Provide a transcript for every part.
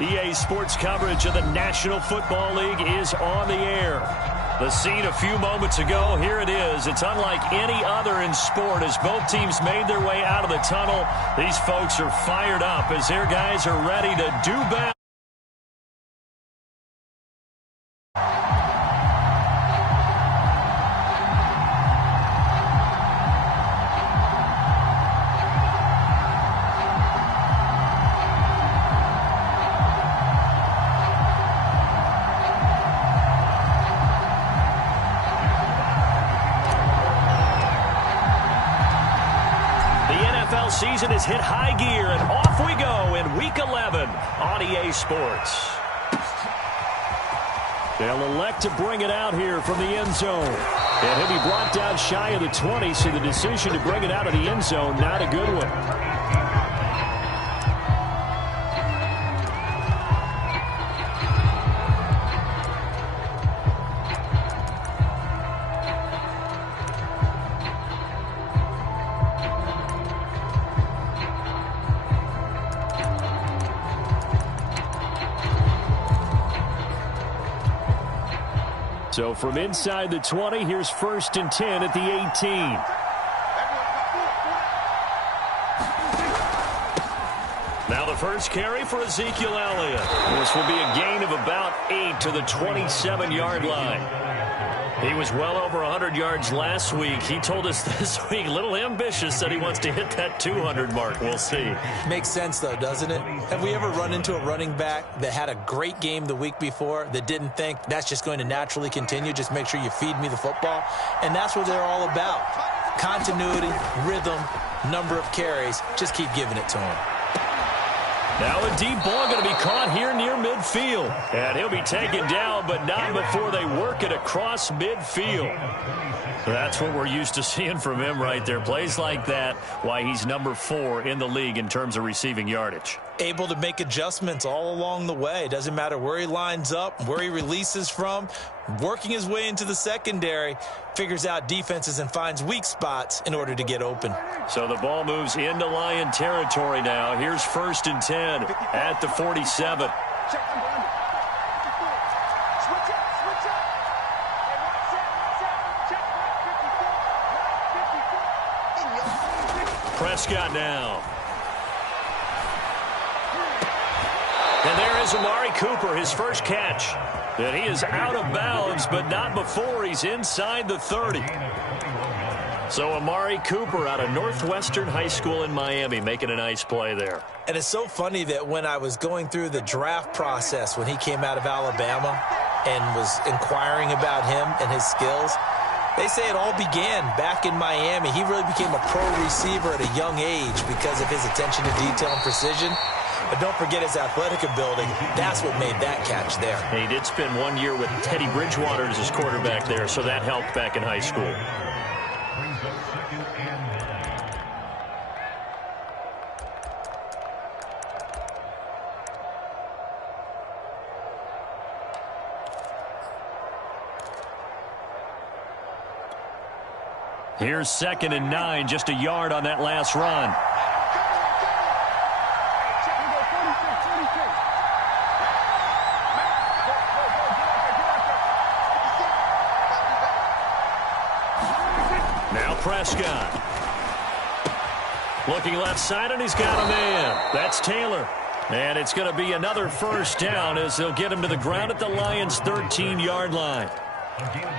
EA Sports coverage of the National Football League is on the air. The scene a few moments ago, here it is. It's unlike any other in sport as both teams made their way out of the tunnel. These folks are fired up as their guys are ready to do battle. Season has hit high gear, and off we go in Week 11 on EA Sports. They'll elect to bring it out here from the end zone. And he'll be brought down shy of the 20, so the decision to bring it out of the end zone, not a good one. So from inside the 20, here's 1st and 10 at the 18. Now the first carry for Ezekiel Elliott. This will be a gain of about 8 to the 27-yard line. He was well over 100 yards last week. He told us this week, a little ambitious, that he wants to hit that 200 mark. We'll see. Makes sense, though, doesn't it? Have we ever run into a running back that had a great game the week before that didn't think that's just going to naturally continue? Just make sure you feed me the football. And that's what they're all about. Continuity, rhythm, number of carries. Just keep giving it to him. Now a deep ball going to be caught here near midfield. And he'll be taken down, but not before they work it across midfield. That's what we're used to seeing from him right there. Plays like that, why he's number 4 in the league in terms of receiving yardage. Able to make adjustments all along the way. Doesn't matter where he lines up, where he releases from. Working his way into the secondary, figures out defenses and finds weak spots in order to get open. So the ball moves into Lion territory now. Here's 1st and 10 at the 47. Prescott now. And there is Amari Cooper, his first catch. And he is out of bounds, but not before he's inside the 30. So Amari Cooper out of Northwestern High School in Miami making a nice play there. And it's so funny that when I was going through the draft process when he came out of Alabama and was inquiring about him and his skills, they say it all began back in Miami. He really became a pro receiver at a young age because of his attention to detail and precision. But don't forget his athletic ability. That's what made that catch there. And he did spend 1 year with Teddy Bridgewater as his quarterback there, so that helped back in high school. Here's 2nd and 9, just a yard on that last run. Now Prescott. Looking left side, and he's got a man. That's Taylor. And it's going to be another 1st down as they'll get him to the ground at the Lions' 13-yard line.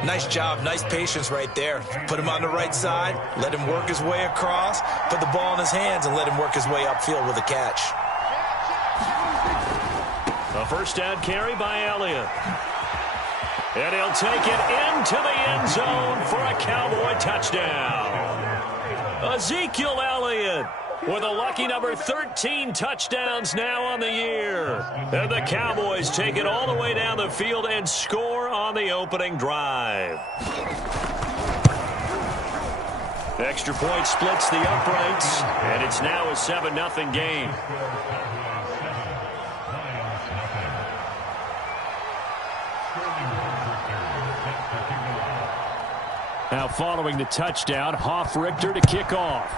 Nice job, nice patience right there. Put him on the right side, let him work his way across, put the ball in his hands, and let him work his way upfield with a catch. A 1st down carry by Elliott. And he'll take it into the end zone for a Cowboy touchdown. Ezekiel Elliott with a lucky number 13 touchdowns now on the year. And the Cowboys take it all the way down the field and score on the opening drive. Extra point splits the uprights, and it's now a 7-0 game. Now following the touchdown, Hoff-Richter to kick off.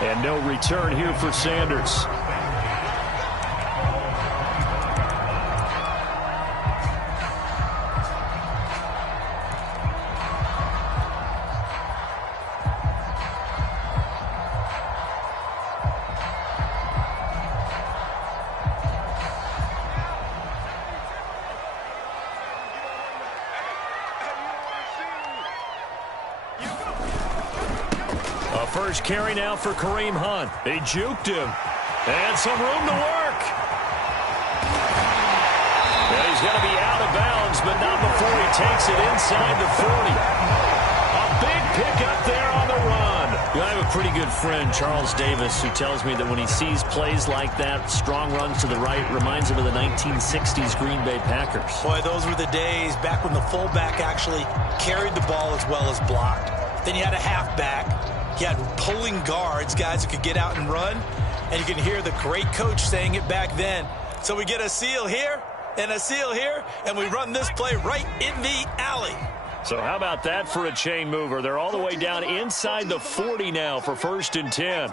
And no return here for Sanders. First carry now for Kareem Hunt. They juked him. And some room to work. Yeah, he's going to be out of bounds, but not before he takes it inside the 40. A big pickup there on the run. You know, I have a pretty good friend, Charles Davis, who tells me that when he sees plays like that, strong runs to the right, reminds him of the 1960s Green Bay Packers. Boy, those were the days back when the fullback actually carried the ball as well as blocked. Then you had a halfback. You had pulling guards, guys who could get out and run. And you can hear the great coach saying it back then. So we get a seal here and a seal here, and we run this play right in the alley. So how about that for a chain mover? They're all the way down inside the 40 now for 1st and 10.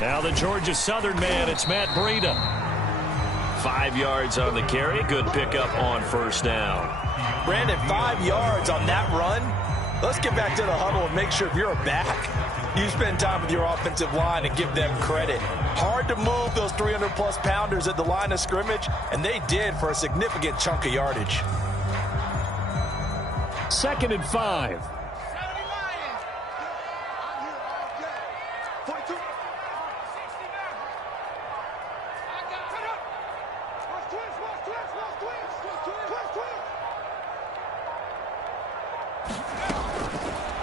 Now the Georgia Southern man, it's Matt Breida. 5 yards on the carry. Good pickup on 1st down. Brandon, 5 yards on that run. Let's get back to the huddle and make sure if you're a back, you spend time with your offensive line and give them credit. Hard to move those 300-plus pounders at the line of scrimmage, and they did for a significant chunk of yardage. 2nd and 5.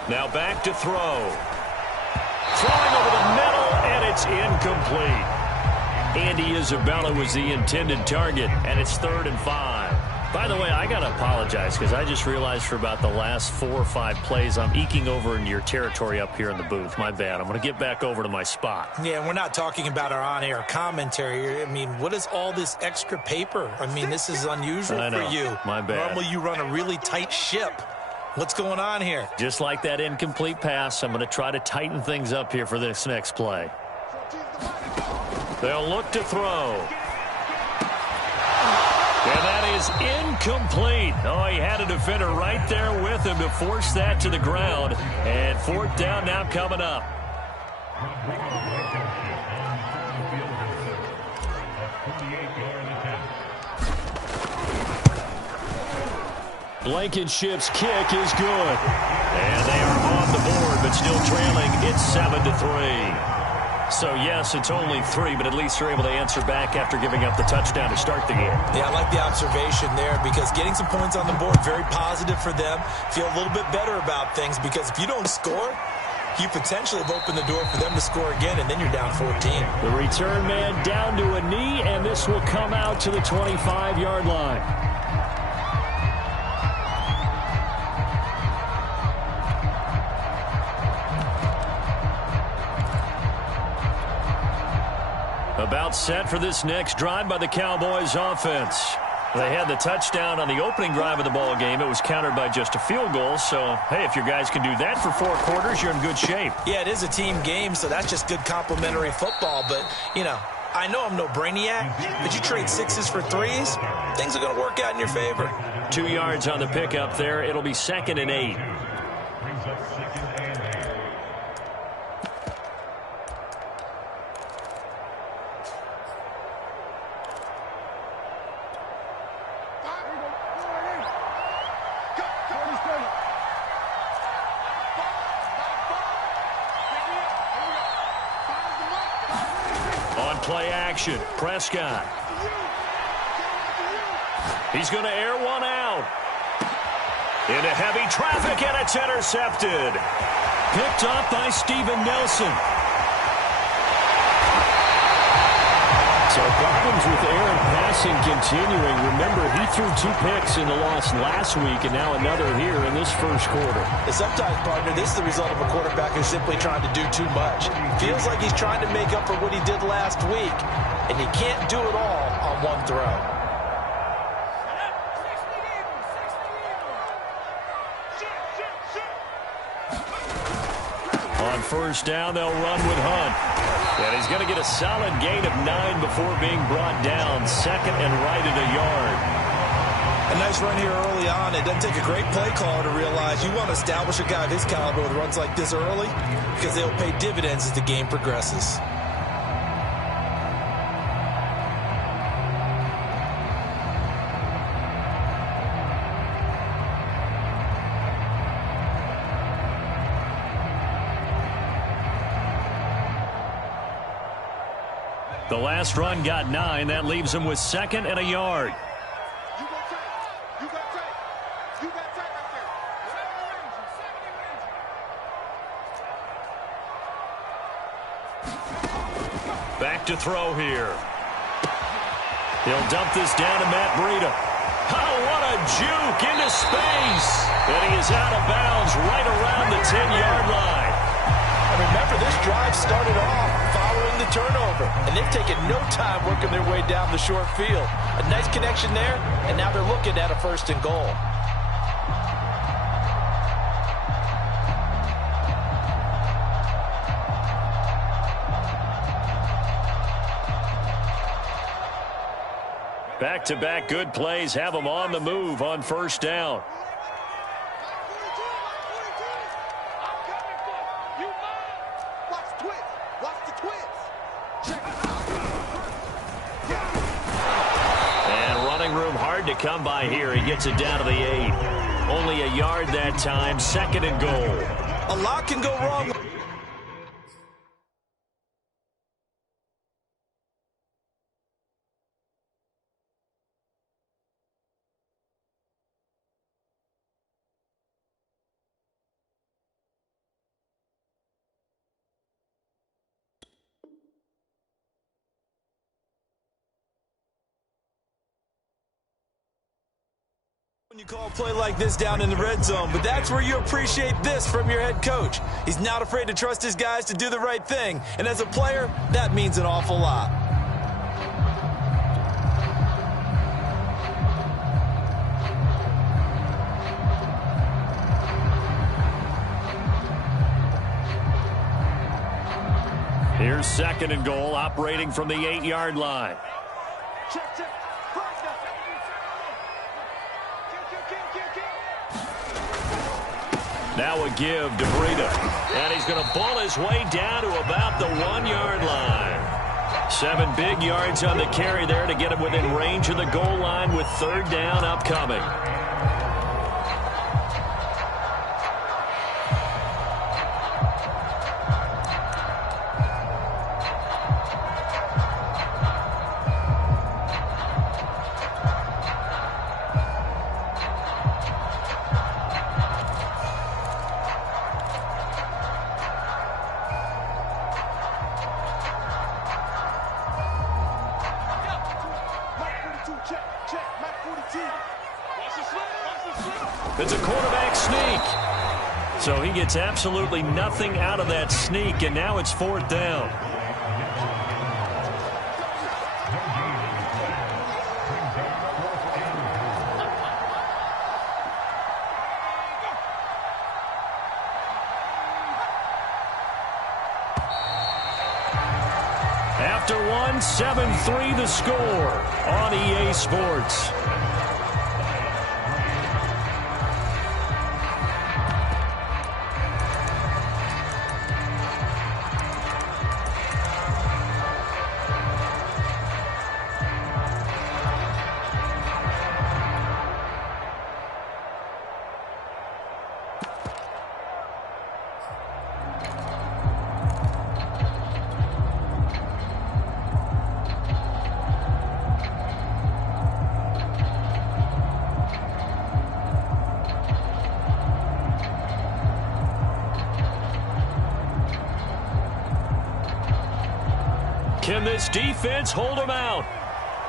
Now back to throw. Throwing over the middle, and it's incomplete. Andy Isabella was the intended target, and it's 3rd and 5. By the way, I got to apologize because I just realized for about the last 4 or 5 plays, I'm eking over into your territory up here in the booth. My bad. I'm going to get back over to my spot. Yeah, we're not talking about our on-air commentary. I mean, what is all this extra paper? I mean, this is unusual for you. My bad. Normally you run a really tight ship. What's going on here? Just like that incomplete pass, I'm going to try to tighten things up here for this next play. They'll look to throw. And that is incomplete. Oh, he had a defender right there with him to force that to the ground. And 4th down now coming up. Blankenship's kick is good. And they are on the board, but still trailing. It's 7-3. So, yes, it's only 3, but at least they're able to answer back after giving up the touchdown to start the game. Yeah, I like the observation there because getting some points on the board, very positive for them. Feel a little bit better about things because if you don't score, you potentially have opened the door for them to score again, and then you're down 14. The return man down to a knee, and this will come out to the 25-yard line. About set for this next drive by the Cowboys offense. They had the touchdown on the opening drive of the ball game. It was countered by just a field goal. So, hey, if your guys can do that for 4 quarters, you're in good shape. Yeah, it is a team game, so that's just good complimentary football. But, you know, I know I'm no brainiac, but you trade 6s for 3s, things are going to work out in your favor. 2 yards on the pickup there. It'll be 2nd and 8. Play action. Prescott. He's going to air one out. Into heavy traffic, and it's intercepted. Picked up by Steven Nelson. So problems with air and passing continuing. Remember, he threw 2 picks in the loss last week, and now another here in this first quarter. And sometimes, partner, this is the result of a quarterback who's simply trying to do too much. Feels like he's trying to make up for what he did last week, and you can't do it all on one throw. first down, they'll run with Hunt. And he's going to get a solid gain of 9 before being brought down. Second and right at a yard. A nice run here early on. It doesn't take a great play caller to realize you want to establish a guy of his caliber with runs like this early because they'll pay dividends as the game progresses. The last run got 9. That leaves him with second and a yard. Back to throw here. He'll dump this down to Matt Breida. Oh, what a juke into space. And he is out of bounds right around the 10-yard line. And remember, this drive started off following the turnover, and they've taken no time working their way down the short field. A nice connection there, and now they're looking at a first and goal. Back-to-back good plays have them on the move on first down. To come by here. He gets it down to the 8. Only a yard that time. Second and goal. A lot can go wrong. When you call a play like this down in the red zone, but that's where you appreciate this from your head coach. He's not afraid to trust his guys to do the right thing, and as a player, that means an awful lot. Here's second and goal, operating from the 8-yard line. Now a give to Breida. And he's going to pull his way down to about the 1-yard line. 7 big yards on the carry there to get him within range of the goal line with third down upcoming. It's a quarterback sneak. So he gets absolutely nothing out of that sneak, and now it's fourth down. After one, 7-3 the score on EA Sports. Can this defense hold them out?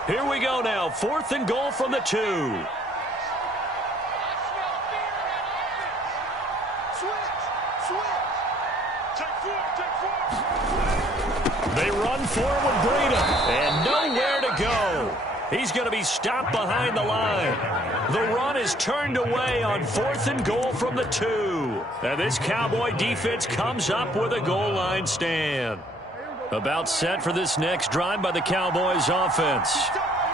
Here we go now. Fourth and goal from the 2. They run for it with Breida, and nowhere to go. He's going to be stopped behind the line. The run is turned away on 4th and goal from the 2. And this Cowboy defense comes up with a goal line stand. About set for this next drive by the Cowboys offense.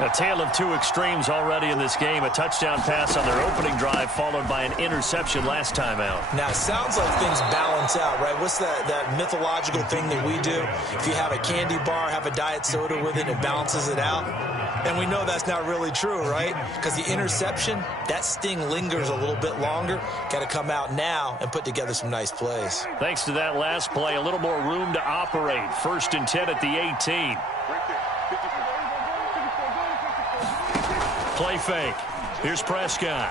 A tale of two extremes already in this game. A touchdown pass on their opening drive followed by an interception last time out. Now, it sounds like things balance out, right? What's that mythological thing that we do? If you have a candy bar, have a diet soda with it, it balances it out. And we know that's not really true, right? Because the interception, that sting lingers a little bit longer. Got to come out now and put together some nice plays. Thanks to that last play, a little more room to operate. 1st and 10 at the 18. Play fake. Here's Prescott.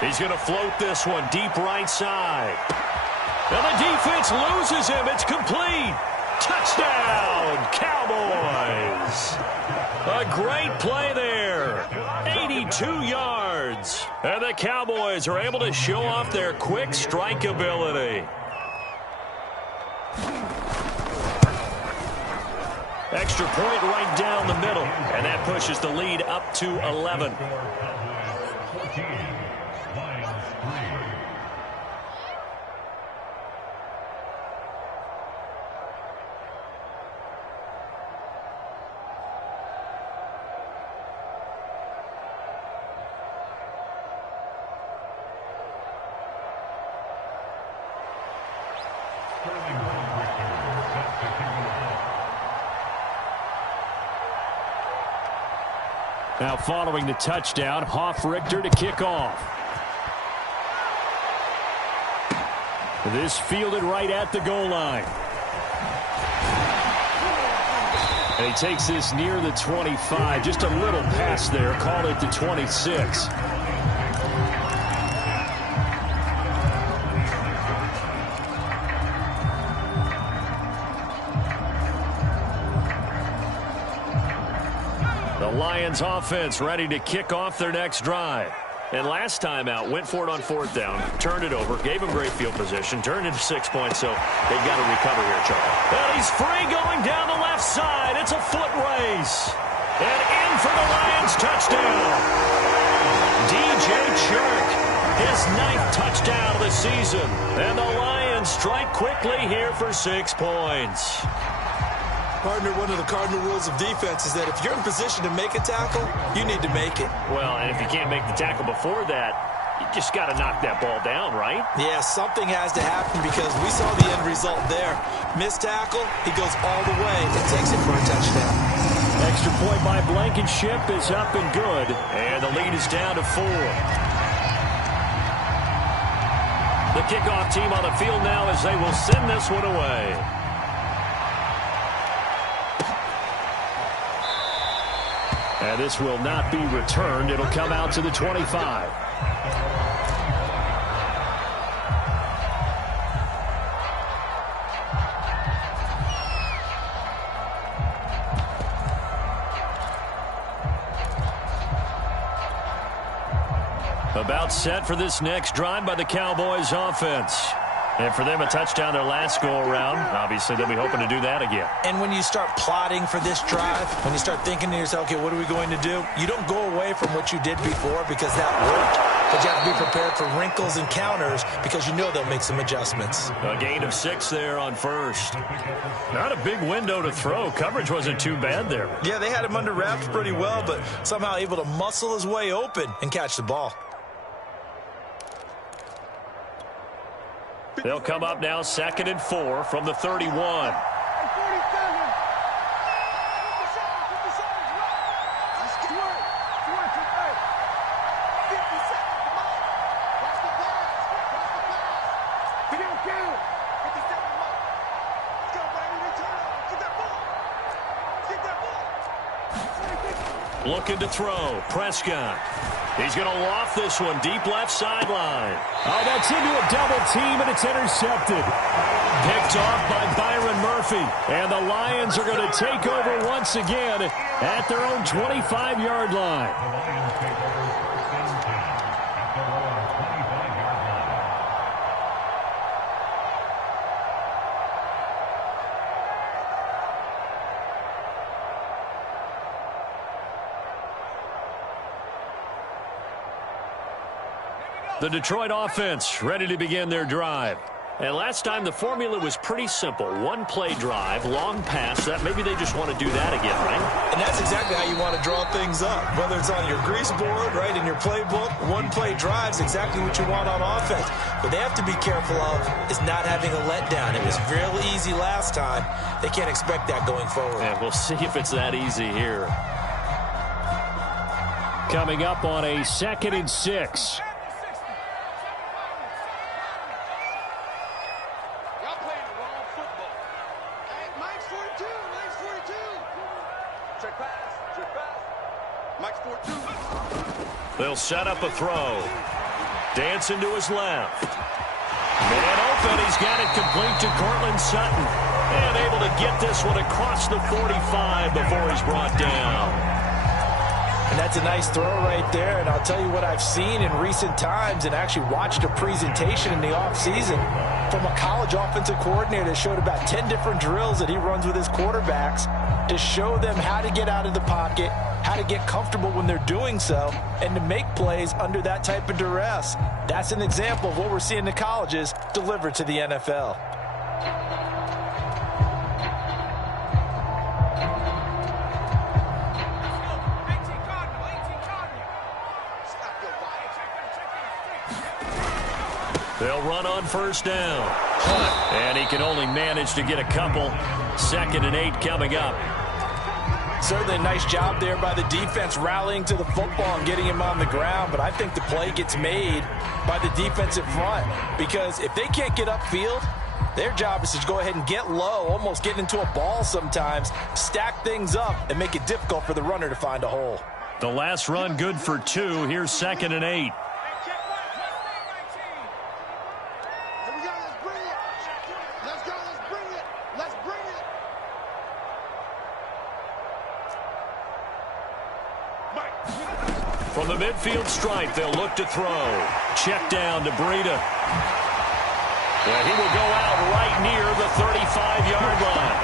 He's going to float this one deep right side. Now the defense loses him. It's complete. Touchdown, Cowboys. A great play there. 82 yards. And the Cowboys are able to show off their quick strike ability. Extra point right down the middle. And that pushes the lead up to 11. Now following the touchdown, Richter to kick off. This fielded right at the goal line. And he takes this near the 25. Just a little pass there. Call it the 26. Lions offense ready to kick off their next drive. And last time out, went for it on 4th down, turned it over, gave him great field position, turned into 6 points, so they've got to recover here, Charlie. And he's free going down the left side. It's a foot race. And in for the Lions touchdown. DJ Chark, his 9th touchdown of the season. And the Lions strike quickly here for 6 points. Partner, one of the cardinal rules of defense is that if you're in position to make a tackle, you need to make it. Well, and if you can't make the tackle before that, you just got to knock that ball down, right? Yeah, something has to happen because we saw the end result there. Missed tackle, he goes all the way and takes it for a touchdown. Extra point by Blankenship is up and good, and the lead is down to 4. The kickoff team on the field now as they will send this one away. And this will not be returned. It'll come out to the 25. About set for this next drive by the Cowboys offense. And for them, a touchdown their last go-around. Obviously, they'll be hoping to do that again. And when you start plotting for this drive, when you start thinking to yourself, okay, what are we going to do? You don't go away from what you did before because that worked. But you have to be prepared for wrinkles and counters because you know they'll make some adjustments. A gain of 6 there on 1st. Not a big window to throw. Coverage wasn't too bad there. Yeah, they had him under wraps pretty well, but somehow able to muscle his way open and catch the ball. They'll come up now 2nd and 4 from the 31. Looking to throw. Prescott. He's going to loft this one deep left sideline. Oh, that's into a double team, and it's intercepted. Picked off by Byron Murphy. And the Lions are going to take over once again at their own 25-yard line. The Detroit offense ready to begin their drive. And last time the formula was pretty simple. One play drive, long pass. That maybe they just want to do that again, right? And that's exactly how you want to draw things up. Whether it's on your grease board, right, in your playbook, one play drive is exactly what you want on offense. What they have to be careful of is not having a letdown. It was real easy last time. They can't expect that going forward. Yeah, we'll see if it's that easy here. Coming up on a 2nd and 6. They'll set up a throw. Dancing to his left. Man open. He's got it complete to Cortland Sutton. And able to get this one across the 45 before he's brought down. And that's a nice throw right there. And I'll tell you what I've seen in recent times and actually watched a presentation in the offseason from a college offensive coordinator that showed about 10 different drills that he runs with his quarterbacks to show them how to get out of the pocket, how to get comfortable when they're doing so, and to make plays under that type of duress. That's an example of what we're seeing in the colleges delivered to the NFL. They'll run on first down. And he can only manage to get a couple. 2nd and 8 coming up. Certainly a nice job there by the defense rallying to the football and getting him on the ground, but I think the play gets made by the defensive front because if they can't get upfield, their job is to go ahead and get low, almost get into a ball sometimes, stack things up, and make it difficult for the runner to find a hole. The last run good for 2. Here's 2nd and 8. From the midfield stripe, they'll look to throw. Check down to Breida. Yeah, he will go out right near the 35-yard line.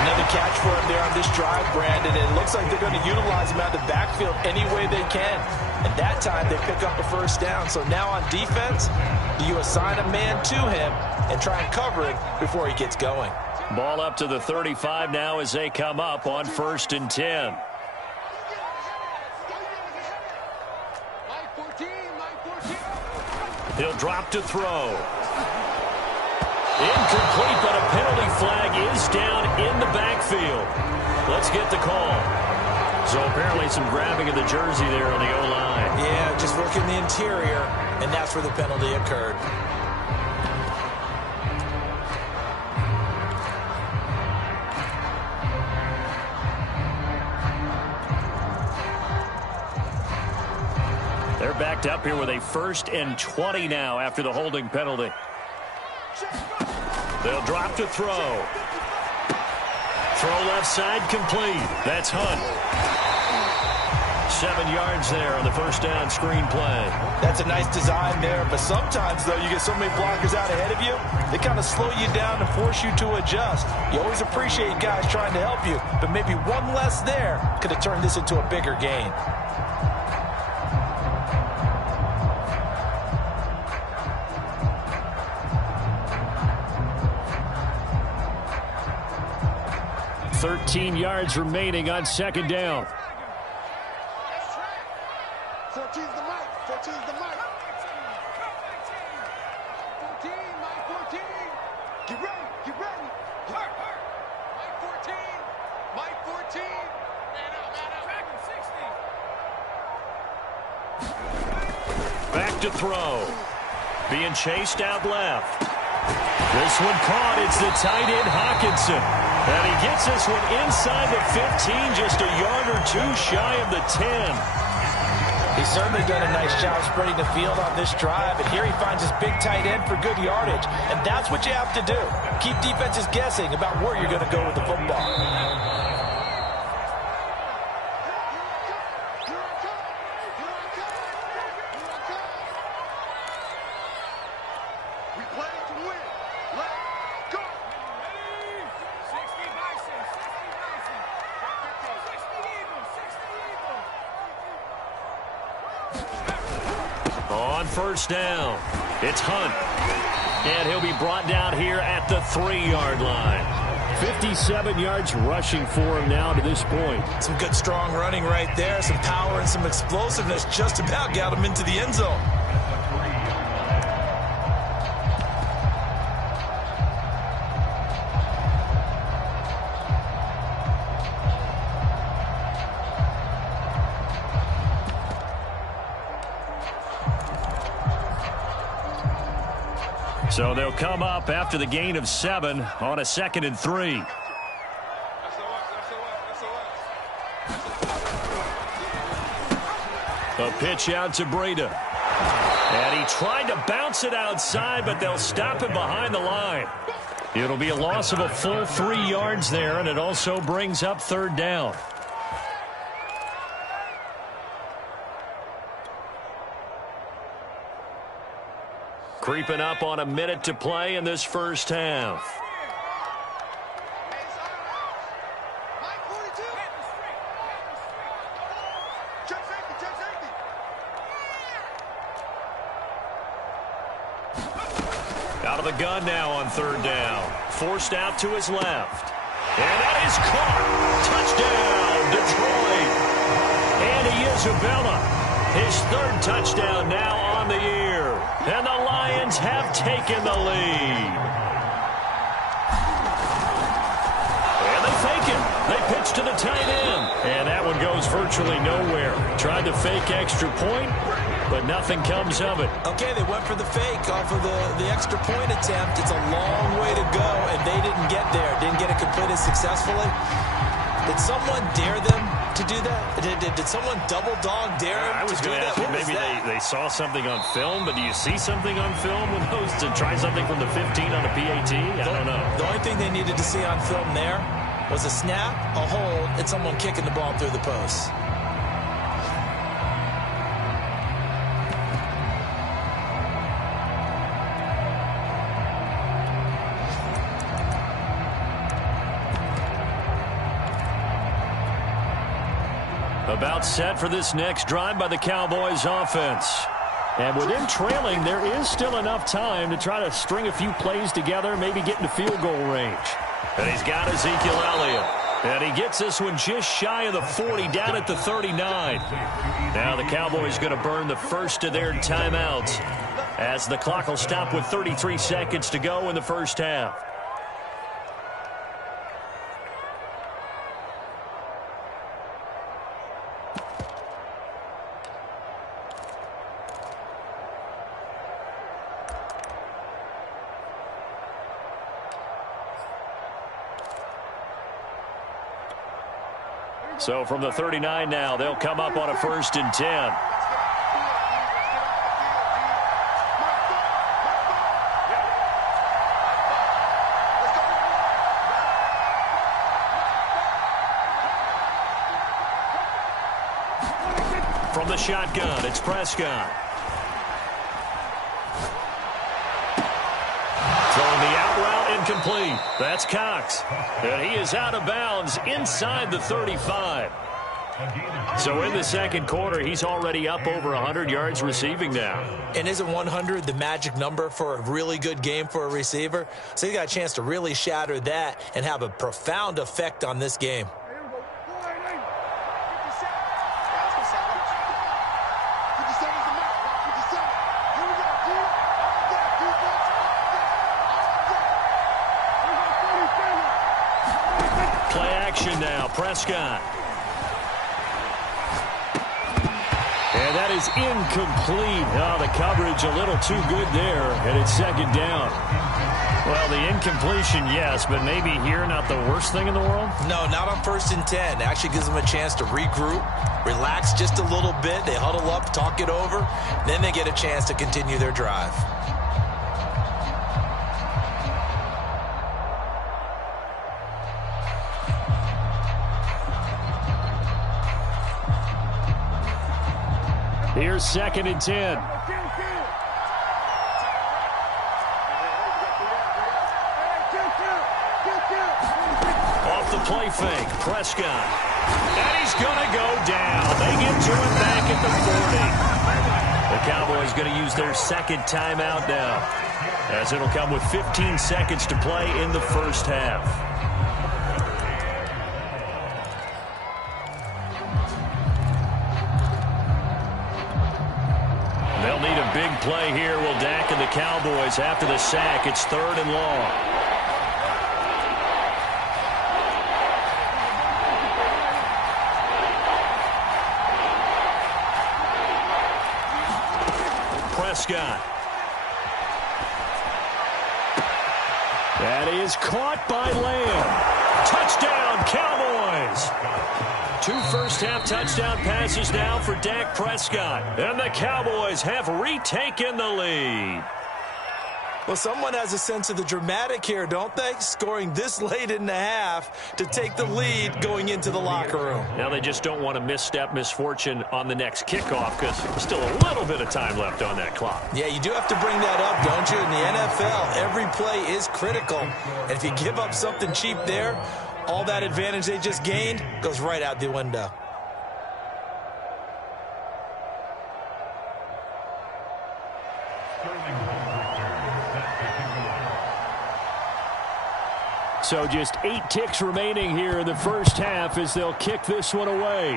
Another catch for him there on this drive, Brandon. It looks like they're going to utilize him out of the backfield any way they can. And that time they pick up a first down. So now on defense, do you assign a man to him and try and cover him before he gets going? Ball up to the 35 now as they come up on 1st and 10. He'll drop to throw. Incomplete, but a penalty flag is down in the backfield. Let's get the call. So apparently some grabbing of the jersey there on the O-line. Yeah, just working the interior, and that's where the penalty occurred. They're backed up here with a 1st and 20 now after the holding penalty. They'll drop to throw. Throw left side complete. That's Hunt. 7 yards there on the first down screen play. That's a nice design there, but sometimes, though, you get so many blockers out ahead of you, they kind of slow you down and force you to adjust. You always appreciate guys trying to help you, but maybe one less there could have turned this into a bigger gain. $13 yards remaining on 2nd down. 14's the mic. 14's the mic. 14, Mike 14. Get ready. Get ready. Hurt. Mike 14. Mike 14. Man up. Tracking 60. Back to throw. Being chased out left. This one caught. It's the tight end Hawkinson. And he gets this one inside the 15, just a yard or 2 shy of the 10. He's certainly done a nice job spreading the field on this drive, and here he finds his big tight end for good yardage. And that's what you have to do. Keep defenses guessing about where you're going to go with the football. We play to win. Let's go. On first down. It's Hunt. And he'll be brought down here at the 3-yard line. 57 yards rushing for him now to this point. Some good, strong running right there. Some power and some explosiveness just about got him into the end zone. So they'll come up after the gain of 7 on a 2nd and 3. A pitch out to Breida. And he tried to bounce it outside, but they'll stop him behind the line. It'll be a loss of a full 3 yards there, and it also brings up 3rd down. Creeping up on a minute to play in this first half. Out of the gun now on 3rd down. Forced out to his left. And that is caught. Touchdown, Detroit. And Isabella, his 3rd touchdown now on the year. And the Lions have taken the lead. And they fake it. They pitch to the tight end. And that one goes virtually nowhere. Tried to fake extra point, but nothing comes of it. Okay, they went for the fake off of the extra point attempt. It's a long way to go, and they didn't get there. Didn't get it completed successfully. Did someone dare them to do that? Did someone double dog dare them to do that? Maybe they saw something on film, but do you see something on film with those to try something from the 15 on a PAT? I don't know. The only thing they needed to see on film there was a snap, a hold, and someone kicking the ball through the post. About set for this next drive by the Cowboys offense. And with them trailing, there is still enough time to try to string a few plays together, maybe get into field goal range. And he's got Ezekiel Elliott. And he gets this one just shy of the 40, down at the 39. Now the Cowboys going to burn the first of their timeouts as the clock will stop with 33 seconds to go in the first half. So from the 39 now, they'll come up on a 1st and 10. From the shotgun, it's Prescott. Throwing the out route incomplete. That's Cox. And he is out of bounds inside the 35. So in the second quarter, he's already up over 100 yards receiving now. And isn't 100 the magic number for a really good game for a receiver? So he got a chance to really shatter that and have a profound effect on this game. Play action now, Prescott. And that is incomplete. Oh, the coverage a little too good there, and it's 2nd down. Well, the incompletion, yes, but maybe here not the worst thing in the world? No, not on 1st and 10. It actually gives them a chance to regroup, relax just a little bit. They huddle up, talk it over, then they get a chance to continue their drive. Here's 2nd and 10. Off the play fake, Prescott. And he's going to go down. They get to him back at the 40. The Cowboys going to use their second timeout now, as it'll come with 15 seconds to play in the first half. They'll need a big play here, will Dak and the Cowboys. After the sack, it's 3rd and long. Prescott. That is caught by Lamb. Touchdown, Cowboys. 2 first-half touchdown passes now for Dak Prescott. And the Cowboys have retaken the lead. Well, someone has a sense of the dramatic here, don't they? Scoring this late in the half to take the lead going into the locker room. Now they just don't want to misstep misfortune on the next kickoff because there's still a little bit of time left on that clock. Yeah, you do have to bring that up, don't you? In the NFL, every play is critical. And if you give up something cheap there, all that advantage they just gained goes right out the window. So just 8 ticks remaining here in the first half as they'll kick this one away.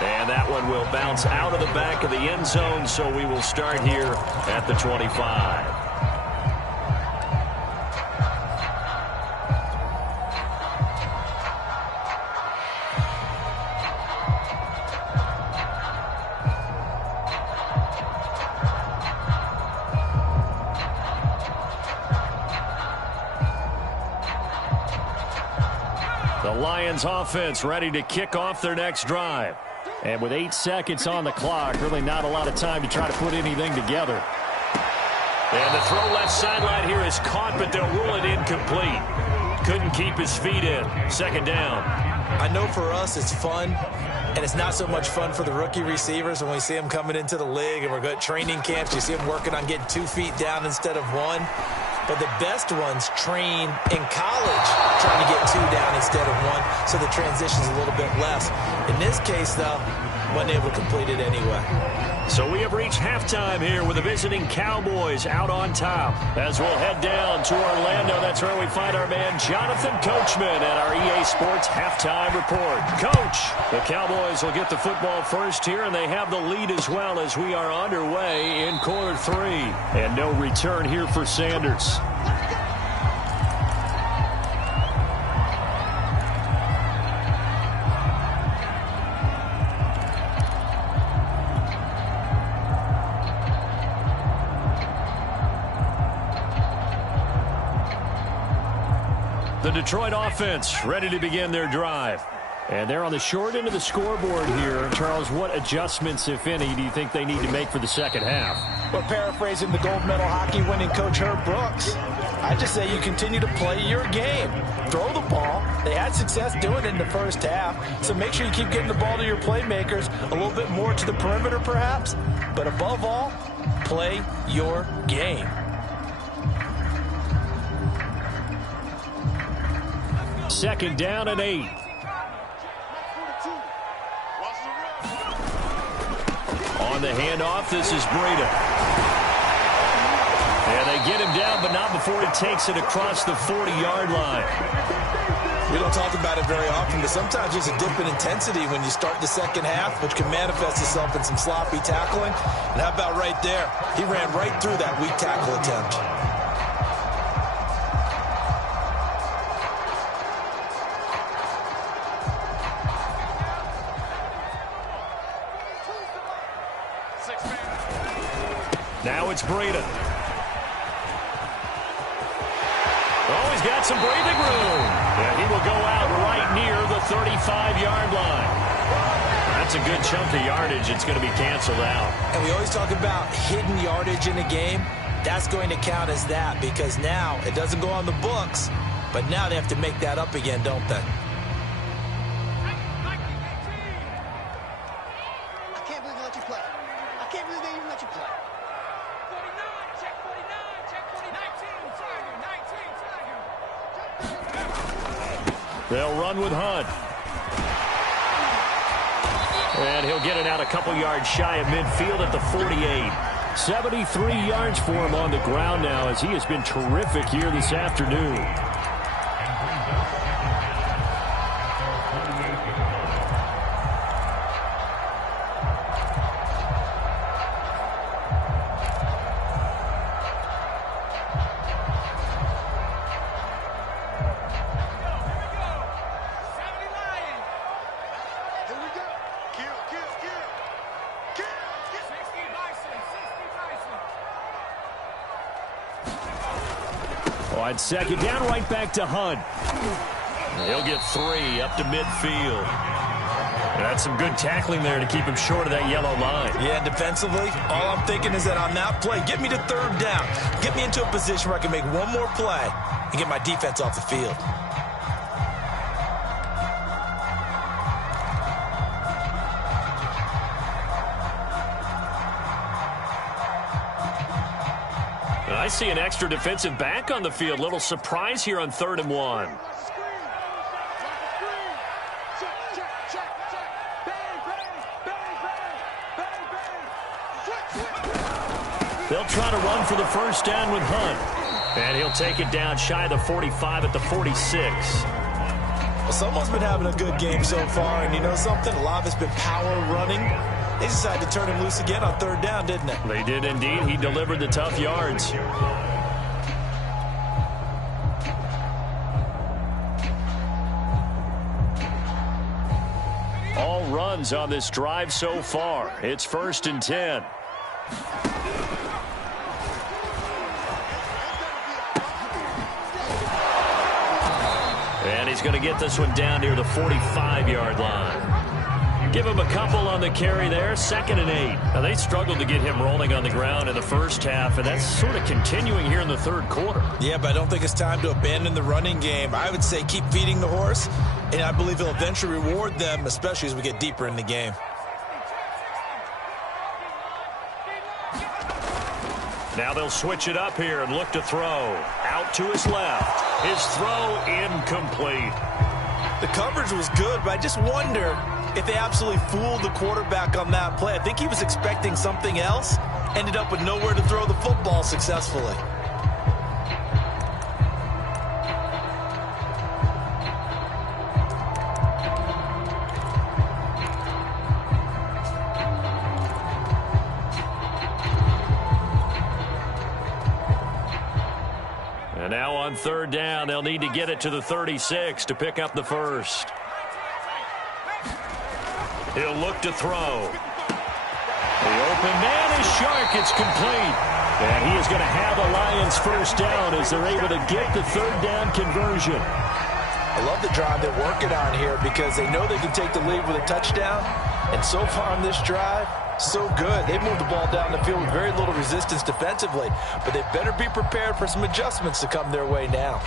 And that one will bounce out of the back of the end zone, so we will start here at the 25. The Lions offense ready to kick off their next drive. And with 8 seconds on the clock, really not a lot of time to try to put anything together. And the throw left sideline here is caught, but they'll rule it incomplete. Couldn't keep his feet in. 2nd down. I know for us it's fun, and it's not so much fun for the rookie receivers when we see them coming into the league and we're going to training camps. You see them working on getting 2 feet down instead of 1. But the best ones train in college trying to get 2 down instead of 1, so the transition's a little bit less. In this case, though, wasn't able to complete it anyway. So we have reached halftime here with the visiting Cowboys out on top. As we'll head down to Orlando, that's where we find our man Jonathan Coachman at our EA Sports Halftime Report. Coach, the Cowboys will get the football first here, and they have the lead as well as we are underway in quarter 3. And no return here for Sanders. The Detroit offense ready to begin their drive. And they're on the short end of the scoreboard here. Charles, what adjustments, if any, do you think they need to make for the second half? Well, paraphrasing the gold medal hockey winning coach Herb Brooks, I just say you continue to play your game. Throw the ball. They had success doing it in the first half. So make sure you keep getting the ball to your playmakers, a little bit more to the perimeter perhaps. But above all, play your game. Second down and 8. On the handoff, this is Breida. And they get him down, but not before he takes it across the 40-yard line. We don't talk about it very often, but sometimes there's a dip in intensity when you start the second half, which can manifest itself in some sloppy tackling. And how about right there? He ran right through that weak tackle attempt. Now it's Breida. Oh, he's got some breathing room. Yeah, he will go out right near the 35-yard line. That's a good chunk of yardage. It's going to be canceled out. And we always talk about hidden yardage in a game. That's going to count as that because now it doesn't go on the books, but now they have to make that up again, don't they? I can't believe they let you play. I can't believe they even let you play. 49, check 49, check 49, 19, They'll run with Hunt. And he'll get it out a couple yards shy of midfield at the 48. 73 yards for him on the ground now, as he has been terrific here this afternoon. On second down, right back to Hunt. He'll get 3 up to midfield. That's some good tackling there to keep him short of that yellow line. Yeah, defensively, all I'm thinking is that on that play, get me to third down. Get me into a position where I can make one more play and get my defense off the field. I see an extra defensive back on the field. Little surprise here on 3rd and 1. They'll try to run for the first down with Hunt. And he'll take it down shy of the 45 at the 46. Well, someone's been having a good game so far, and you know something? A lot of it's been power running. They decided to turn him loose again on 3rd down, didn't they? They did indeed. He delivered the tough yards. All runs on this drive so far. It's 1st and 10. And he's going to get this one down near the 45-yard line. Give him a couple on the carry there. 2nd and 8. Now, they struggled to get him rolling on the ground in the first half, and that's sort of continuing here in the 3rd quarter. Yeah, but I don't think it's time to abandon the running game. I would say keep feeding the horse, and I believe he'll eventually reward them, especially as we get deeper in the game. Now they'll switch it up here and look to throw. Out to his left. His throw incomplete. The coverage was good, but I just wonder if they absolutely fooled the quarterback on that play. I think he was expecting something else, ended up with nowhere to throw the football successfully. And now on 3rd down, they'll need to get it to the 36 to pick up the first. He'll look to throw. The open man is Shark. It's complete. And he is going to have a Lions first down as they're able to get the 3rd down conversion. I love the drive they're working on here because they know they can take the lead with a touchdown. And so far on this drive, so good. They moved the ball down the field with very little resistance defensively. But they better be prepared for some adjustments to come their way now.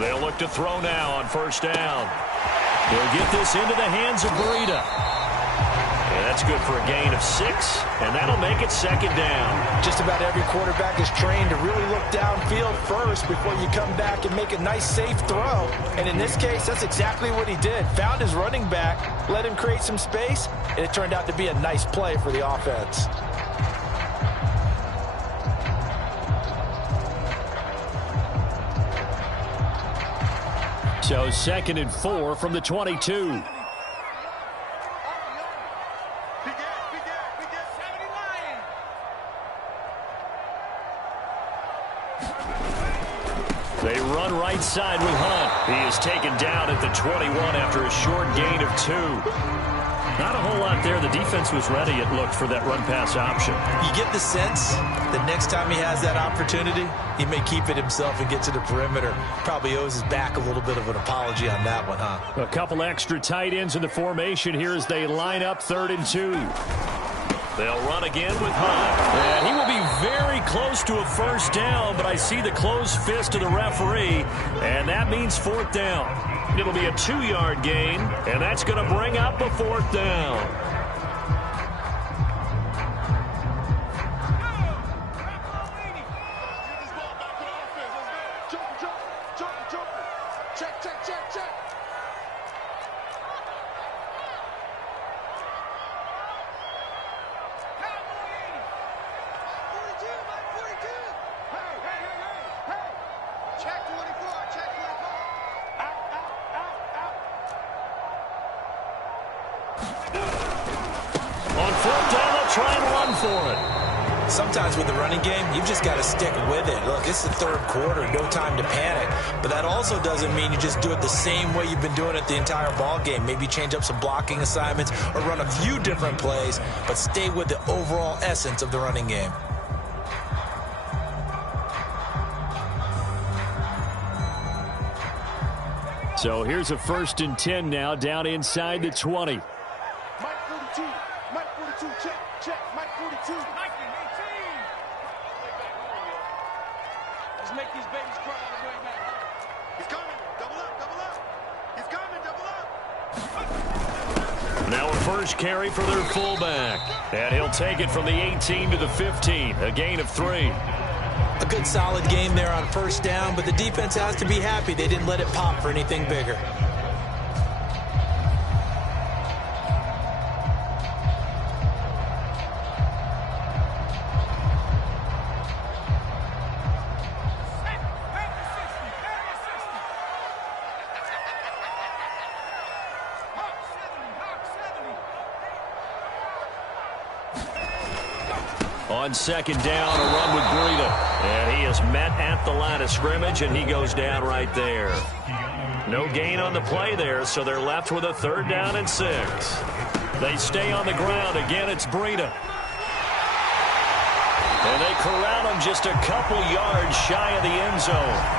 They'll look to throw now on 1st down. They'll get this into the hands of Breida. And that's good for a gain of 6, and that'll make it 2nd down. Just about every quarterback is trained to really look downfield first before you come back and make a nice, safe throw. And in this case, that's exactly what he did. Found his running back, let him create some space, and it turned out to be a nice play for the offense. So 2nd and 4 from the 22. They run right side with Hunt. He is taken down at the 21 after a short gain of 2. Not a whole lot there. The defense was ready, it looked, for that run-pass option. You get the sense that next time he has that opportunity, he may keep it himself and get to the perimeter. Probably owes his back a little bit of an apology on that one, huh? A couple extra tight ends in the formation here as they line up 3rd and 2. They'll run again with Hunt. And he will be very close to a first down, but I see the closed fist of the referee, and that means 4th down. It'll be a 2-yard gain, and that's going to bring up a 4th down. try and run for it. Sometimes with the running game, you've just got to stick with it. Look, it's the third quarter, no time to panic. But that also doesn't mean you just do it the same way you've been doing it the entire ball game. Maybe change up some blocking assignments or run a few different plays, but stay with the overall essence of the running game. So here's a 1st and 10 now, down inside the 20. Mike 42. Mike 42. Check. Check. Mike 42. Mike 18. Let's make these babies cry on the way back. He's coming. Double up. Double up. He's coming. Double up. Now a first carry for their fullback. And he'll take it from the 18 to the 15. A gain of 3. A good solid game there on 1st down, but the defense has to be happy they didn't let it pop for anything bigger. On 2nd down, a run with Breida. And he is met at the line of scrimmage, and he goes down right there. No gain on the play there, so they're left with a 3rd down and 6. They stay on the ground. Again, it's Breida. And they corral him just a couple yards shy of the end zone.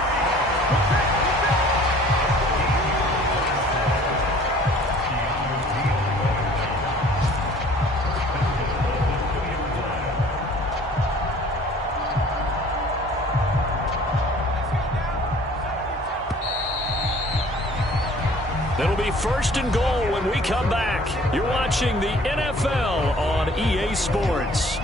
It'll be 1st and goal when we come back. You're watching the NFL on EA Sports.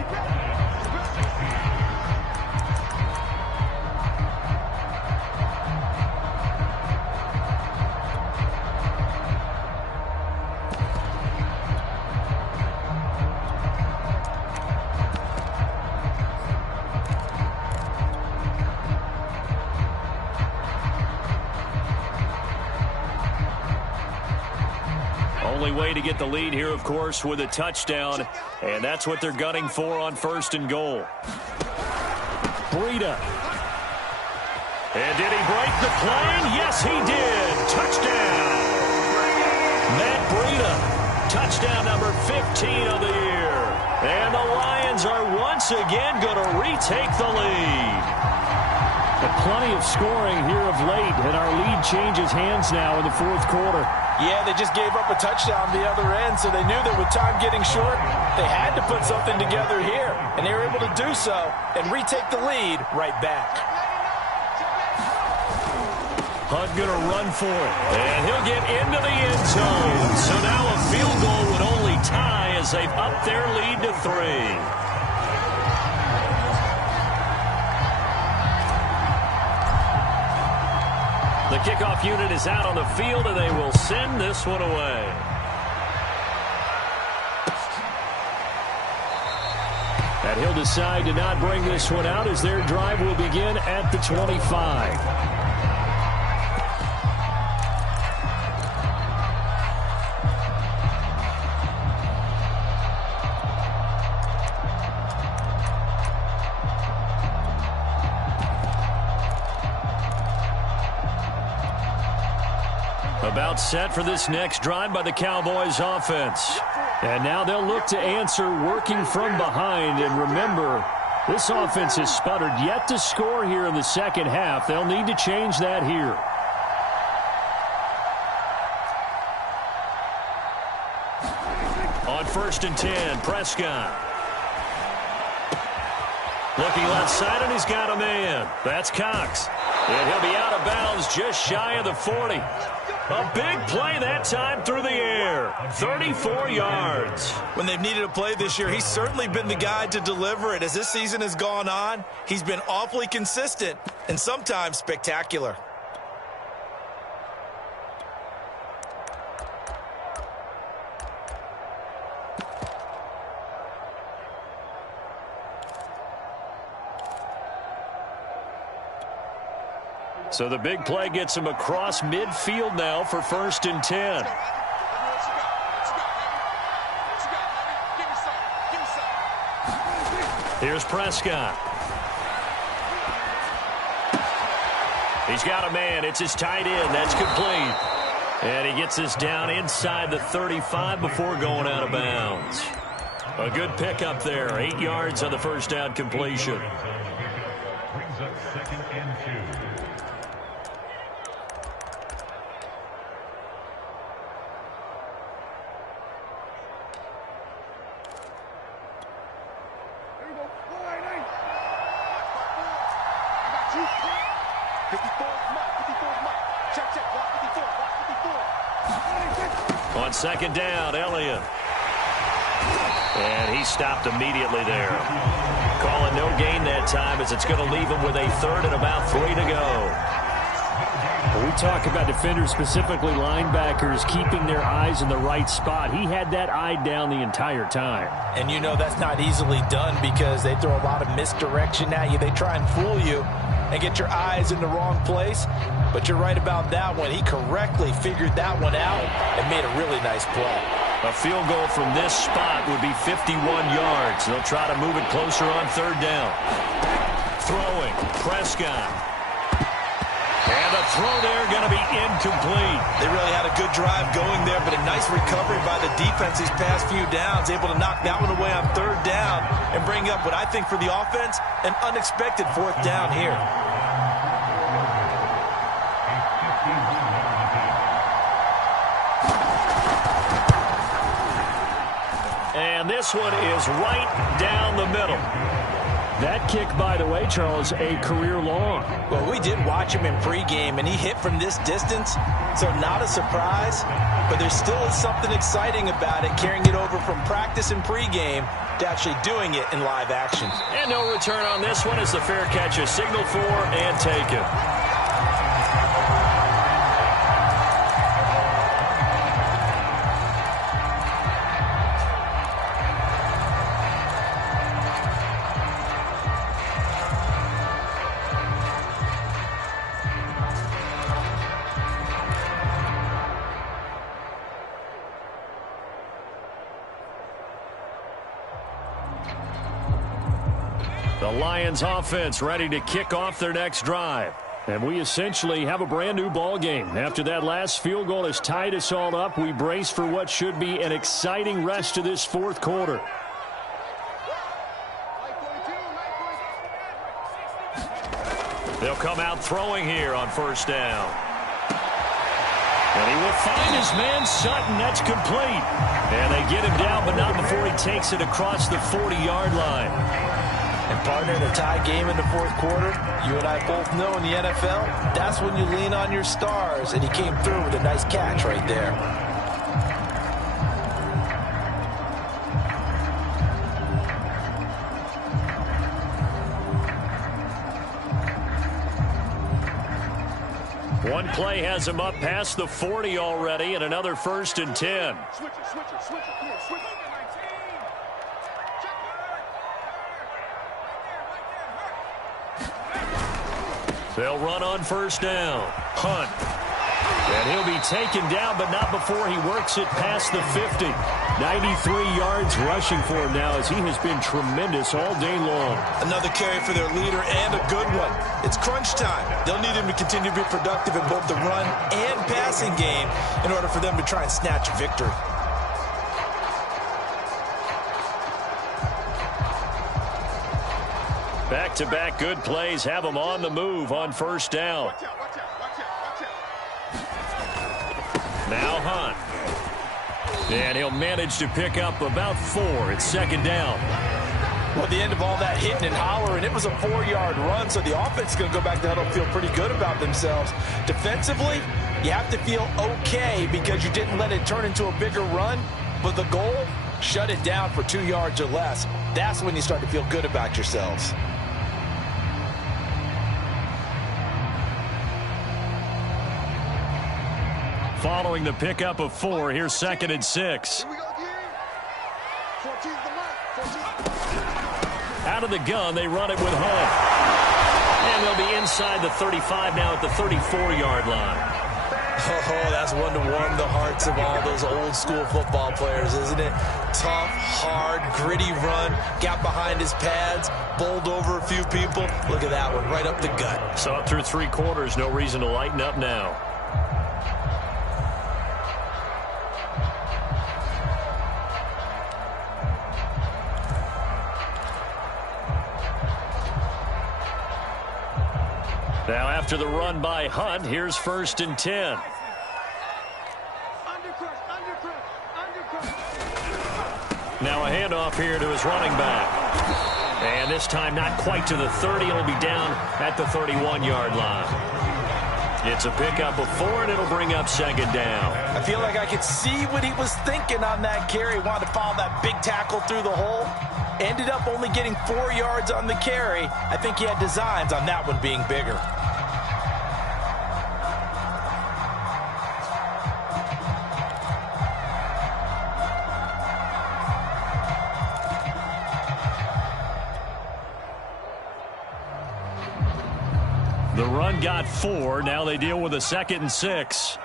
Only way to get the lead here, of course, with a touchdown, and that's what they're gunning for on 1st and goal. Breida. And did he break the plane? Yes, he did. Touchdown. Matt Breida. Touchdown number 15 of the year. And the Lions are once again going to retake the lead. Plenty of scoring here of late, and our lead changes hands now in the 4th quarter. Yeah, they just gave up a touchdown the other end, so they knew that with time getting short, they had to put something together here. And they were able to do so and retake the lead right back. Hunt going to run for it, and he'll get into the end zone. So now a field goal would only tie as they've upped their lead to 3. The kickoff unit is out on the field, and they will send this one away. And he'll decide to not bring this one out as their drive will begin at the 25. About set for this next drive by the Cowboys offense. And now they'll look to answer working from behind. And remember, this offense has sputtered yet to score here in the 2nd half. They'll need to change that here. On 1st and 10, Prescott. Looking left side, and he's got a man. That's Cox. And he'll be out of bounds just shy of the 40. A big play that time through the air. 34 yards. When they've needed a play this year, he's certainly been the guy to deliver it. As this season has gone on, he's been awfully consistent and sometimes spectacular. So the big play gets him across midfield now for 1st and 10. Here's Prescott. He's got a man. It's his tight end. That's complete. And he gets this down inside the 35 before going out of bounds. A good pickup there. 8 yards on the first down completion. Brings up 2nd and 2. On 2nd down, Elliott. And he stopped immediately there. Calling no gain that time as it's going to leave him with a 3rd and about 3 to go. Well, we talk about defenders, specifically linebackers, keeping their eyes in the right spot. He had that eye down the entire time. And you know that's not easily done because they throw a lot of misdirection at you. They try and fool you and get your eyes in the wrong place. But you're right about that one. He correctly figured that one out and made a really nice play. A field goal from this spot would be 51 yards. They'll try to move it closer on 3rd down. Throwing, Prescott. And the throw there going to be incomplete. They really had a good drive going there, but a nice recovery by the defense these past few downs, able to knock that one away on 3rd down and bring up what I think for the offense, an unexpected 4th down here. And this one is right down the middle. That kick, by the way, Charles, a career long. Well, we did watch him in pregame, and he hit from this distance, so not a surprise. But there still is something exciting about it, carrying it over from practice and pregame to actually doing it in live action. And no return on this one as the fair catch is signaled for and taken. The Lions offense ready to kick off their next drive. And we essentially have a brand new ball game. After that last field goal has tied us all up, we brace for what should be an exciting rest of this 4th quarter. They'll come out throwing here on 1st down. And he will find his man Sutton. That's complete. And they get him down, but not before he takes it across the 40-yard line. And partner, in a tie game in the 4th quarter, you and I both know in the NFL, that's when you lean on your stars, and he came through with a nice catch right there. One play has him up past the 40 already, and another 1st and 10. They'll run on 1st down. Hunt. And he'll be taken down, but not before he works it past the 50. 93 yards rushing for him now as he has been tremendous all day long. Another carry for their leader and a good one. It's crunch time. They'll need him to continue to be productive in both the run and passing game in order for them to try and snatch a victory. Back-to-back good plays have him on the move on 1st down. Now Hunt. And he'll manage to pick up about 4. It's 2nd down. Well, at the end of all that hitting and hollering, it was a 4-yard run, so the offense is going to go back to the huddle and feel pretty good about themselves. Defensively, you have to feel okay because you didn't let it turn into a bigger run, but the goal, shut it down for 2 yards or less. That's when you start to feel good about yourselves. Following the pickup of 4, here's 2nd and 6. Out of the gun, they run it with Hunt. And they'll be inside the 35 now at the 34-yard line. Oh, that's one to warm the hearts of all those old school football players, isn't it? Tough, hard, gritty run, got behind his pads, bowled over a few people. Look at that one, right up the gut. So up through 3 quarters, no reason to lighten up now. Now after the run by Hunt, here's 1st and 10. Now a handoff here to his running back. And this time not quite to the 30. It'll be down at the 31-yard line. It's a pickup of 4, and it'll bring up 2nd down. I feel like I could see what he was thinking on that carry. Wanted to follow that big tackle through the hole. Ended up only getting 4 yards on the carry. I think he had designs on that one being bigger. The run got 4. Now they deal with a 2nd and 6.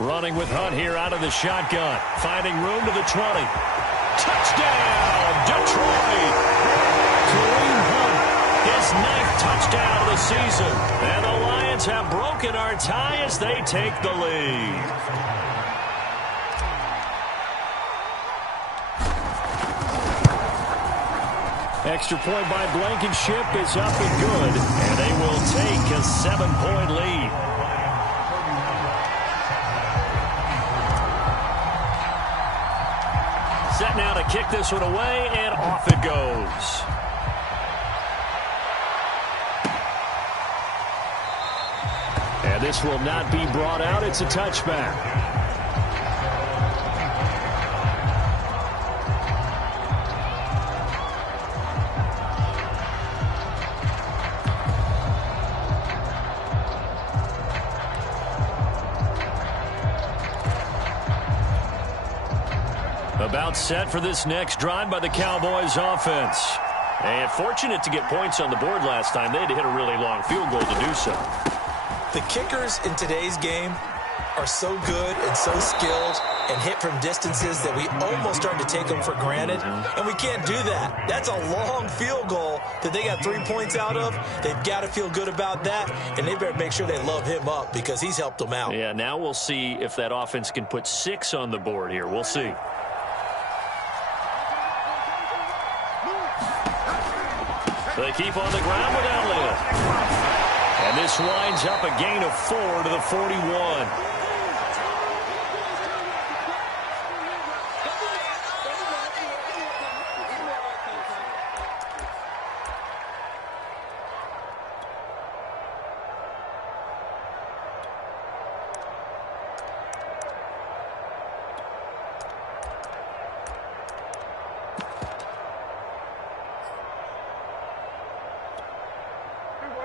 Running with Hunt here out of the shotgun. Finding room to the 20. Touchdown, Detroit! Kareem Hunt, his 9th touchdown of the season. And the Lions have broken our tie as they take the lead. Extra point by Blankenship is up and good. And they will take a 7-point lead. Set now to kick this one away, and off it goes. And this will not be brought out. It's a touchback. About set for this next drive by the Cowboys offense. And fortunate to get points on the board last time. They had to hit a really long field goal to do so. The kickers in today's game are so good and so skilled and hit from distances that we almost start to take them for granted. And we can't do that. That's a long field goal that they got 3 points out of. They've got to feel good about that, and they better make sure they love him up because he's helped them out. Yeah, now we'll see if that offense can put 6 on the board here. We'll see. They keep on the ground with Elliott. And this winds up a gain of 4 to the 41.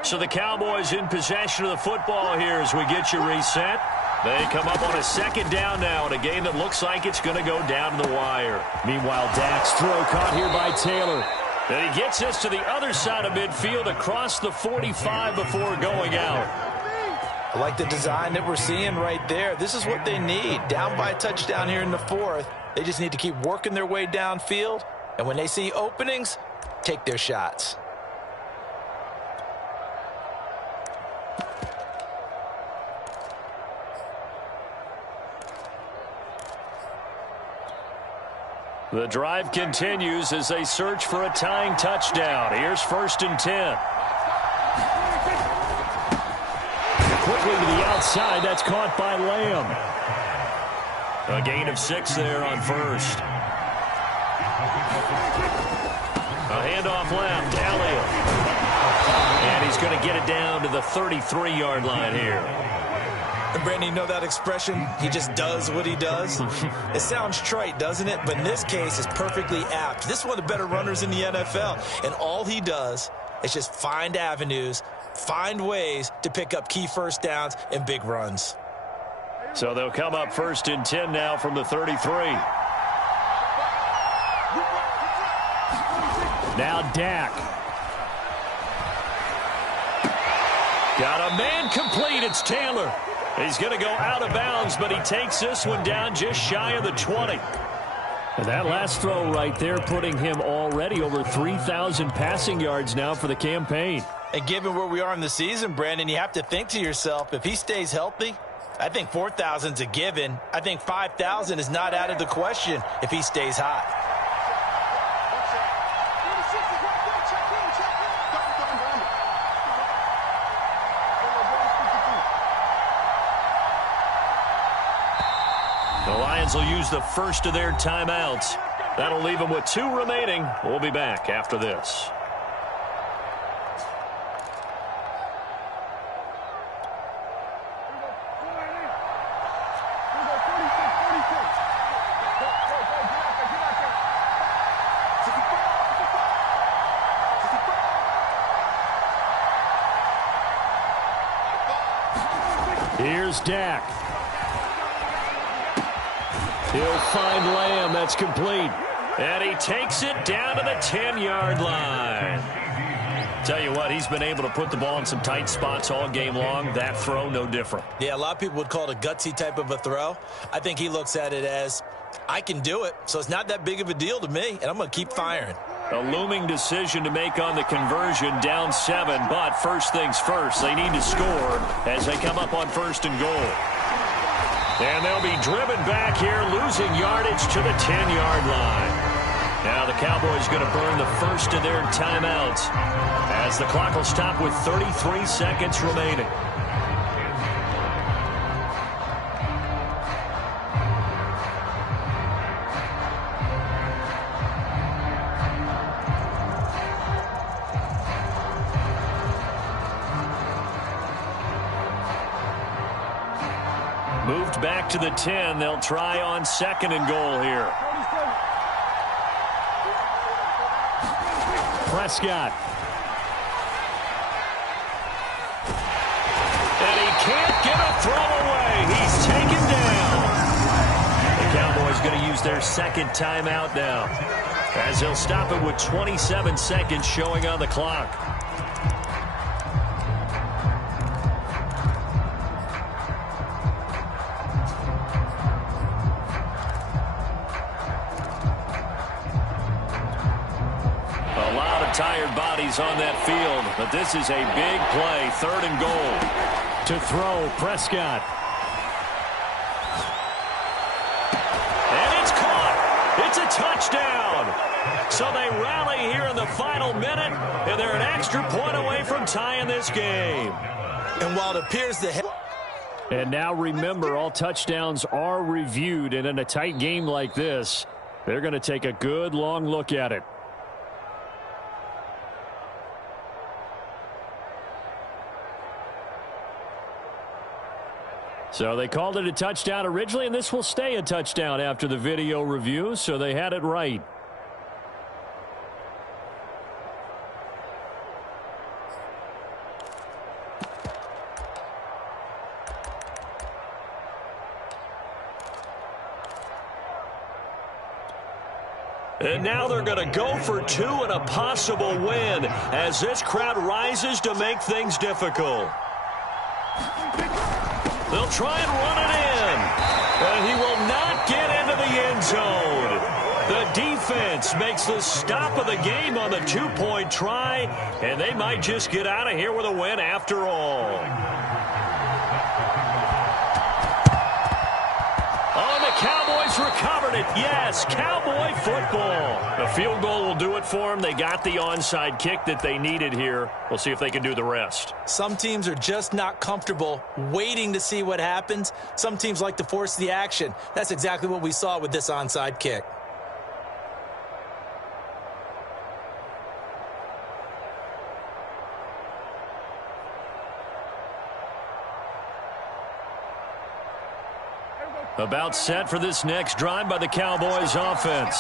So the Cowboys in possession of the football here as we get you reset. They come up on a 2nd down now in a game that looks like it's going to go down to the wire. Meanwhile, Dak's throw caught here by Taylor. And he gets us to the other side of midfield across the 45 before going out. I like the design that we're seeing right there. This is what they need. Down by a touchdown here in the 4th. They just need to keep working their way downfield. And when they see openings, take their shots. The drive continues as they search for a tying touchdown. Here's 1st and 10. Quickly to the outside. That's caught by Lamb. A gain of 6 there on 1st. A handoff left. Elliott. And he's going to get it down to the 33-yard line here. And Brandon, you know that expression? He just does what he does. It sounds trite, doesn't it? But in this case, it's perfectly apt. This is one of the better runners in the NFL. And all he does is just find avenues, find ways to pick up key 1st downs and big runs. So they'll come up 1st and 10 now from the 33. Now Dak. Got a man complete. It's Taylor. He's going to go out of bounds, but he takes this one down just shy of the 20. And that last throw right there putting him already over 3,000 passing yards now for the campaign. And given where we are in the season, Brandon, you have to think to yourself, if he stays healthy, I think 4,000's a given. I think 5,000 is not out of the question if he stays hot. The Lions will use the first of their timeouts. That'll leave them with 2 remaining. We'll be back after this. Here's Dak. He'll find Lamb. That's complete. And he takes it down to the 10-yard line. Tell you what, he's been able to put the ball in some tight spots all game long. That throw, no different. Yeah, a lot of people would call it a gutsy type of a throw. I think he looks at it as, I can do it, so it's not that big of a deal to me, and I'm going to keep firing. A looming decision to make on the conversion, down 7. But first things first, they need to score as they come up on 1st and goal. And they'll be driven back here, losing yardage to the 10-yard line. Now the Cowboys going to burn the first of their timeouts as the clock will stop with 33 seconds remaining. Moved back to the 10. They'll try on 2nd and goal here. Prescott. And he can't get a throw away. He's taken down. The Cowboys going to use their 2nd timeout now, as they'll stop it with 27 seconds showing on the clock. Tired bodies on that field, but this is a big play. 3rd and goal. To throw, Prescott. And it's caught. It's a touchdown. So they rally here in the final minute, and they're an extra point away from tying this game. And while it appears the And now remember, all touchdowns are reviewed, and in a tight game like this, they're going to take a good long look at it. So they called it a touchdown originally, and this will stay a touchdown after the video review, so they had it right. And now they're going to go for 2 and a possible win as this crowd rises to make things difficult. They'll try and run it in. And he will not get into the end zone. The defense makes the stop of the game on the 2-point try, and they might just get out of here with a win after all. Oh, the Cowboys recovered it. Yes, Cowboy football. The field goal will do it for them. They got the onside kick that they needed here. We'll see if they can do the rest. Some teams are just not comfortable waiting to see what happens. Some teams like to force the action. That's exactly what we saw with this onside kick. About set for this next drive by the Cowboys offense.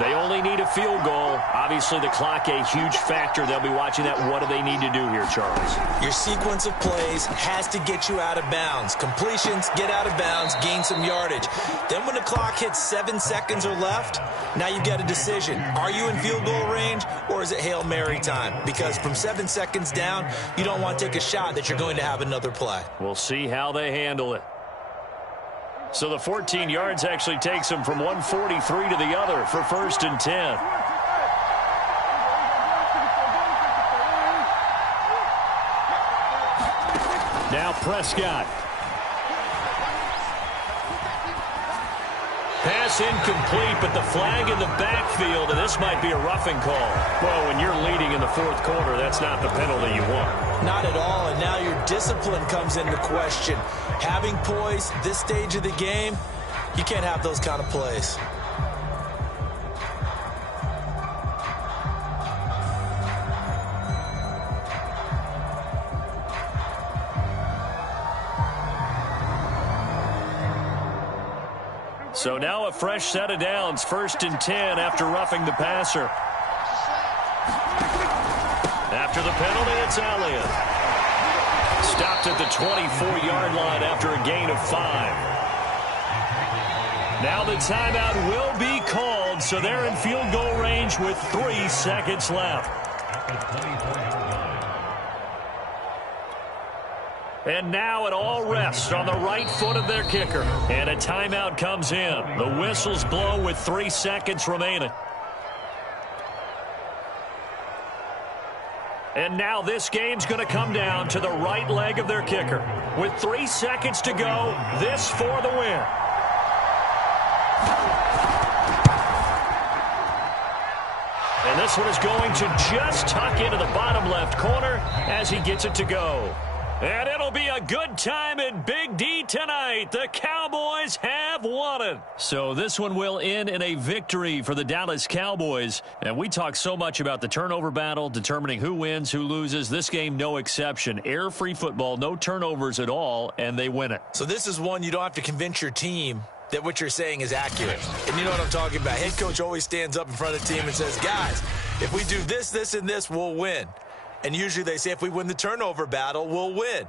They only need a field goal. Obviously, the clock a huge factor. They'll be watching that. What do they need to do here, Charles? Your sequence of plays has to get you out of bounds. Completions, get out of bounds, gain some yardage. Then when the clock hits 7 seconds or left, now you get a decision. Are you in field goal range or is it Hail Mary time? Because from 7 seconds down, you don't want to take a shot that you're going to have another play. We'll see how they handle it. So the 14 yards actually takes them from 143 to the other for 1st and 10. Now Prescott. Pass incomplete, but the flag in the backfield, and this might be a roughing call. Well, when you're leading in the 4th quarter, that's not the penalty you want. Not at all, and now your discipline comes into question. Having poise this stage of the game, you can't have those kind of plays. So now a fresh set of downs, 1st and 10 after roughing the passer. After the penalty, it's Elliott. Stopped at the 24-yard line after a gain of 5. Now the timeout will be called, so they're in field goal range with 3 seconds left. And now it all rests on the right foot of their kicker. And a timeout comes in. The whistles blow with 3 seconds remaining. And now this game's going to come down to the right leg of their kicker. With 3 seconds to go, this for the win. And this one is going to just tuck into the bottom left corner as he gets it to go. And it'll be a good time in Big D tonight. The Cowboys have won it. So this one will end in a victory for the Dallas Cowboys. And we talk so much about the turnover battle, determining who wins, who loses. This game, no exception. Error-free football, no turnovers at all, and they win it. So this is one you don't have to convince your team that what you're saying is accurate. And you know what I'm talking about. Head coach always stands up in front of the team and says, guys, if we do this, this, and this, we'll win. And usually they say if we win the turnover battle, we'll win.